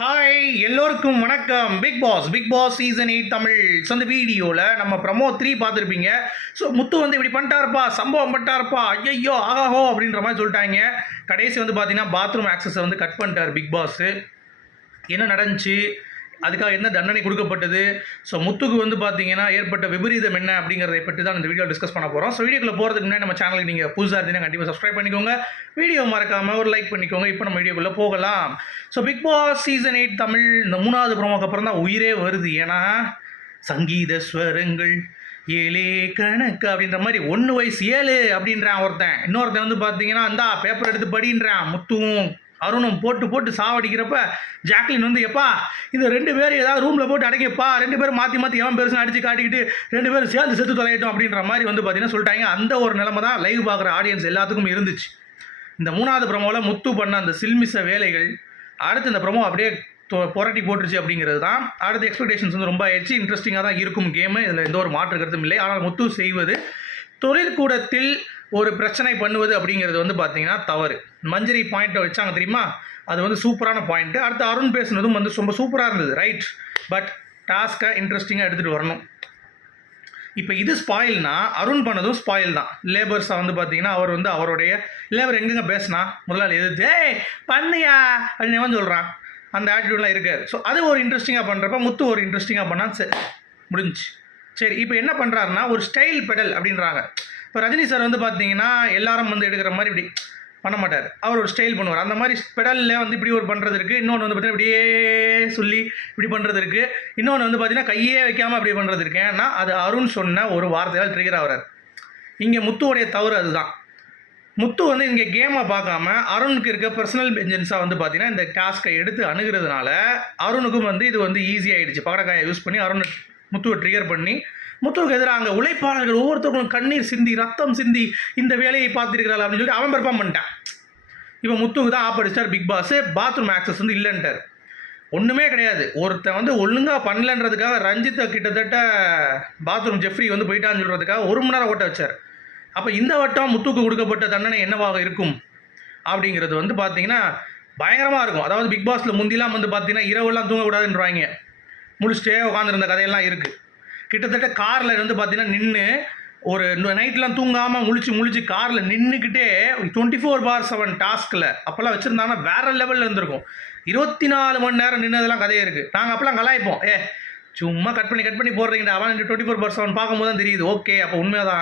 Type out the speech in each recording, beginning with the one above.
Hi எல்லோருக்கும் வணக்கம். Bigg Boss season 8 Tamil. So அந்த வீடியோவில் நம்ம ப்ரமோ 3 பார்த்துருப்பீங்க. ஸோ முத்து வந்து இப்படி பண்ணிட்டாருப்பா, சம்பவம் பண்ணிட்டாருப்பா, ஐயோ ஆகாஹோ அப்படின்ற மாதிரி சொல்லிட்டாங்க. கடைசி வந்து பார்த்தீங்கன்னா பாத்ரூம் ஆக்சஸை வந்து கட் பண்ணிட்டார் பிக் பாஸ். என்ன நடந்துச்சு, அதுக்காக என்ன தண்டனை கொடுக்கப்பட்டது, ஸோ முத்துக்கு வந்து பார்த்தீங்கன்னா ஏற்பட்ட விபரீதம் என்ன அப்படிங்கிறத பற்றி தான் இந்த வீடியோ டிஸ்கஸ் பண்ண போகிறோம். ஸோ வீடியோக்குள்ள போகிறதுக்கு முன்னாடி நம்ம சேனலுக்கு நீங்கள் புதுசாக இருந்தீங்கன்னா கண்டிப்பாக சப்ஸ்கிரைப் பண்ணிக்கோங்க, வீடியோ மறக்காமல் ஒரு லைக் பண்ணிக்கோங்க. இப்போ நம்ம வீடியோக்குள்ளே போகலாம். So Bigg Boss season 8 Tamil இந்த 3வது ப்ரோமோக்கு அப்புறம் தான் உயிரே வருது. ஏன்னா சங்கீத ஸ்வரங்கள் 7 கணக்கு அப்படின்ற மாதிரி 1 வயசு 7 அப்படின்றான் ஒருத்தன். இன்னொருத்தன் வந்து பார்த்தீங்கன்னா அந்த பேப்பர் எடுத்து படின்றான். முத்துவும் அருணும் போட்டு சாவடிக்கிறப்ப ஜாக்லின் வந்து எப்பா இந்த 2 பேர் ஏதாவது ரூமில் போட்டு அடைக்கப்பா, 2 பேரும் மாற்றி எவன் பெருசுன்னு அடித்து காட்டிக்கிட்டு 2 பேரும் சேர்ந்து செத்து தொலையிட்டோம் அப்படின்ற மாதிரி வந்து பார்த்தீங்கன்னா சொல்லிட்டாங்க. அந்த ஒரு நிலைமை தான் லைவ் பார்க்குற ஆடியன்ஸ் எல்லாத்துக்கும் இருந்துச்சு. இந்த 3வது ப்ரோமோவில் முத்து பண்ண அந்த சில்மிச வேலைகள் அடுத்து இந்த ப்ரோமோ அப்படியே புரட்டி போட்டுருச்சு அப்படிங்கிறது தான். அடுத்த எக்ஸ்பெக்டேஷன்ஸ் வந்து ரொம்ப ஆயிடுச்சு. இன்ட்ரெஸ்டிங்காக தான் இருக்கும் கேமு, இதில் எந்த ஒரு மாற்று கருத்தும் இல்லை. ஆனால் முத்து செய்வது தொழிற்கூடத்தில் ஒரு பிரச்சனை பண்ணுவது அப்படிங்கிறது வந்து பார்த்தீங்கன்னா தவறு. மஞ்சரி பாயிண்ட்டை வச்சாங்க தெரியுமா, அது வந்து சூப்பரான பாயிண்ட்டு. அடுத்து அருண் பேசுனதும் வந்து ரொம்ப சூப்பராக இருந்தது, ரைட். பட் டாஸ்க்கை இன்ட்ரெஸ்டிங்காக எடுத்துகிட்டு வரணும். இப்போ இது ஸ்பாயில்னா அருண் பண்ணதும் ஸ்பாயில் தான். லேபர்ஸை வந்து பார்த்தீங்கன்னா அவர் வந்து அவருடைய லேபர் எங்கெங்க பேசினா முதலாளி எதிர்த்து ஏய் பண்ணியா அப்படின்னு வந்து சொல்கிறான். அந்த ஆட்டிடியூட்லாம் இருக்காது. ஸோ அது ஒரு இன்ட்ரெஸ்டிங்காக பண்ணுறப்ப முத்து ஒரு இன்ட்ரெஸ்டிங்காக பண்ணால் சரி முடிஞ்சு. சரி, இப்போ என்ன பண்ணுறாருன்னா ஒரு ஸ்டைல் பெடல் அப்படின்றாங்க. இப்போ ரஜினி சார் வந்து பார்த்தீங்கன்னா எல்லாரும் வந்து எடுக்கிற மாதிரி இப்படி பண்ண மாட்டார், அவர் ஒரு ஸ்டைல் பண்ணுவார். அந்த மாதிரி பெடலில் வந்து இப்படி ஒரு பண்ணுறது இருக்குது. இன்னொன்று வந்து பார்த்தீங்கன்னா இப்படியே சொல்லி இப்படி பண்ணுறது இருக்குது. இன்னொன்று வந்து பார்த்தீங்கன்னா கையே வைக்காமல் அப்படி பண்ணுறது இருக்கு. ஏன்னா அது அருண் சொன்ன ஒரு வார்த்தையால் ட்ரிகர் ஆகிறார். இங்கே முத்துவோடைய தவறு அதுதான். முத்து வந்து இங்கே கேமை பார்க்காம அருணுக்கு இருக்க பர்சனல் வெஞ்சன்ஸாக வந்து பார்த்தீங்கன்னா இந்த டாஸ்க்கை எடுத்து அணுகிறதுனால அருணுக்கும் வந்து இது வந்து ஈஸியாகிடுச்சு. பகடக்காயை யூஸ் பண்ணி அருண் முத்துவை ட்ரிகர் பண்ணி முத்துவுக்கு எதிராக அங்கே உழைப்பாளர்கள் ஒவ்வொருத்தவங்களும் கண்ணீர் சிந்தி ரத்தம் சிந்தி இந்த வேலையை பார்த்துருக்கிறாள் அப்படின்னு சொல்லி அவன் பெர்ஃபார்ம் பண்ணிட்டான். இப்போ முத்துவுக்கு தான் ஆப்படிச்சார் பிக் பாஸ். பாத்ரூம் ஆக்சஸ் வந்து இல்லைன்ட்டார். ஒன்றுமே கிடையாது. ஒருத்தன் வந்து ஒழுங்காக பண்ணலன்றதுக்காக ரஞ்சித்தை கிட்டத்தட்ட பாத்ரூம் ஜெஃப்ரி வந்து போயிட்டான்னு சொல்கிறதுக்காக 1 மணி நேரம் ஓட்ட வச்சார். அப்போ இந்த வட்டம் முத்துக்கு கொடுக்கப்பட்ட தண்டனை என்னவாக இருக்கும் அப்படிங்கிறது வந்து பார்த்தீங்கன்னா பயங்கரமாக இருக்கும். அதாவது பிக் பாஸில் முந்திலாம் வந்து பார்த்தீங்கன்னா இரவெல்லாம் தூங்கக்கூடாதுன்றாங்க, முடிச்சுட்டே உட்காந்துருந்த கதையெல்லாம் இருக்குது. கிட்டத்தட்ட காரில் வந்து பார்த்தீங்கன்னா நின்று ஒரு நைட்லாம் தூங்காமல் முழிச்சு காரில் நின்றுக்கிட்டே 24/7 டாஸ்கில் அப்போல்லாம் வச்சுருந்தாங்கன்னா வேறு லெவலில் இருந்திருக்கும். 24 மணி நேரம் நின்னதெல்லாம் கதையே இருக்குது. நாங்கள் அப்போல்லாம் கலாய்ப்போம், சும்மா கட் பண்ணி போடுறீங்கடா, அவன் 24/7 பார்க்கும்போது தான் தெரியுது ஓகே அப்போ உண்மையாக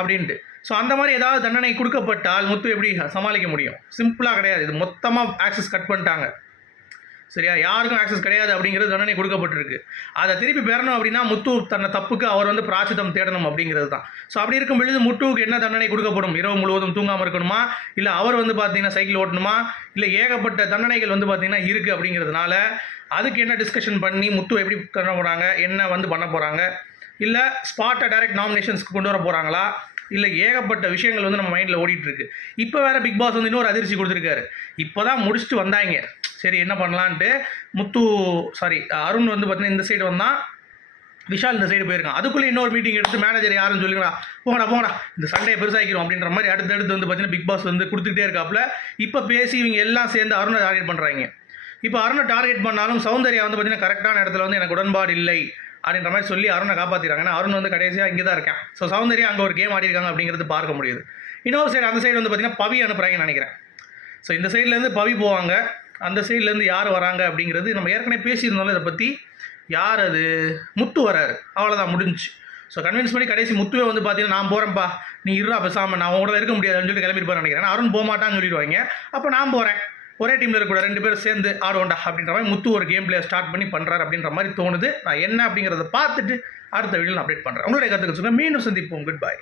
அப்படின்ட்டு. ஸோ அந்த மாதிரி ஏதாவது தண்டனை கொடுக்கப்பட்டால் முத்து எப்படி சமாளிக்க முடியும்? சிம்பிளாக கிடையாது. இது மொத்தமாக ஆக்சஸ் கட் பண்ணிட்டாங்க, சரியா? யாருக்கும் ஆக்சஸ் கிடையாது அப்படிங்கிறது தண்டனை கொடுக்கப்பட்டிருக்கு. அதை திருப்பி பெறணும் அப்படின்னா முத்து தன்னை தப்புக்கு அவர் வந்து பிராச்சிதம் தேடணும் அப்படிங்கிறது தான். ஸோ அப்படி இருக்கும் பொழுது முத்துவுக்கு என்ன தண்டனை கொடுக்கப்படும்? இரவு முழுவதும் தூங்காமல் இருக்கணுமா, இல்லை அவர் வந்து பார்த்தீங்கன்னா சைக்கிள் ஓட்டணுமா, இல்லை ஏகப்பட்ட தண்டனைகள் வந்து பார்த்தீங்கன்னா இருக்குது. அப்படிங்கிறதுனால அதுக்கு என்ன டிஸ்கஷன் பண்ணி முத்து எப்படி பண்ண போகிறாங்க, என்ன வந்து பண்ண போகிறாங்க, இல்லை ஸ்பாட்டை டைரக்ட் நாமினேஷன்ஸ்க்கு கொண்டு வர போகிறாங்களா, இல்லை ஏகப்பட்ட விஷயங்கள் வந்து நம்ம மைண்டில் ஓடிட்டுருக்கு. இப்போ வேறு பிக் பாஸ் வந்து இன்னொரு அதிர்ச்சி கொடுத்துருக்காரு. இப்போ தான் முடிச்சுட்டு வந்தாங்க, சரி என்ன பண்ணலான்ட்டு. அருண் வந்து பார்த்தீங்கன்னா இந்த சைடு வந்தால் விஷால் இந்த சைடு போயிருக்கான். அதுக்குள்ளே இன்னொரு மீட்டிங் எடுத்து மேனேஜர் யாருன்னு சொல்லிங்களா, போங்கடா இந்த சண்டையை பெருசாகிக்கிறோம் அப்படின்ற மாதிரி அடுத்தடுத்து வந்து பார்த்தீங்கன்னா பிக் பாஸ் வந்து கொடுத்துக்கிட்டே இருக்காப்புல. இப்போ பேசி இவங்க எல்லாம் சேர்ந்து அருணை டார்கெட் பண்ணுறாங்க. இப்போ அருணை டார்கெட் பண்ணாலும் சௌந்தர்யா வந்து பார்த்தீங்கன்னா கரெக்டான இடத்துல வந்து எனக்கு உடன்பாடு இல்லை அப்படின்ற மாதிரி சொல்லி அருணை காப்பாற்றிடுறாங்க. ஏன்னா அருண் வந்து கடைசியாக இங்கே தான் இருக்கேன். ஸோ சௌந்தர்யா அங்கே ஒரு கேம் ஆடிருக்காங்க அப்படிங்கிறது பார்க்க முடியுது. இன்னொரு சைடு அந்த சைடு வந்து பார்த்தீங்கன்னா பவி அனுப்புகிறாங்கன்னு நினைக்கிறேன். ஸோ இந்த சைட்லேருந்து பவி போவாங்க, அந்த சைட்லேருந்து யார் வராங்க அப்படிங்கிறது நம்ம ஏற்கனவே பேசியிருந்தாலும் இதை பற்றி. யார் அது? முத்து வராரு, அவ்வளோதான் முடிஞ்சு. ஸோ கன்வின்ஸ் பண்ணி கடைசி முத்துவே வந்து பார்த்தீங்கன்னா நான் போகிறேன்ப்பா, நீ இருறா பேசாமல், நான் உங்களோட இருக்க முடியாதுன்னு சொல்லிட்டு கிளம்பிட்டு நினைக்கிறேன். அருண் போக மாட்டான்னு சொல்லிடுவாங்க. அப்போ நான் போகிறேன், ஒரே டீமில் இருக்கக்கூட 2 பேரும் சேர்ந்து ஆடுவோண்டா அப்படின்ற மாதிரி முத்து ஒரு கேம் பிளே ஸ்டார்ட் பண்ணி பண்ணுறாரு அப்படின்ற மாதிரி தோணுது. நான் என்ன அப்படிங்கிறத பார்த்துட்டு அடுத்த வீடியோவில் அப்டேட் பண்ணுறேன். உங்களுடைய கருத்துக்கு சொல்லுங்கள். மீண்டும் சந்திப்போம். Good bye.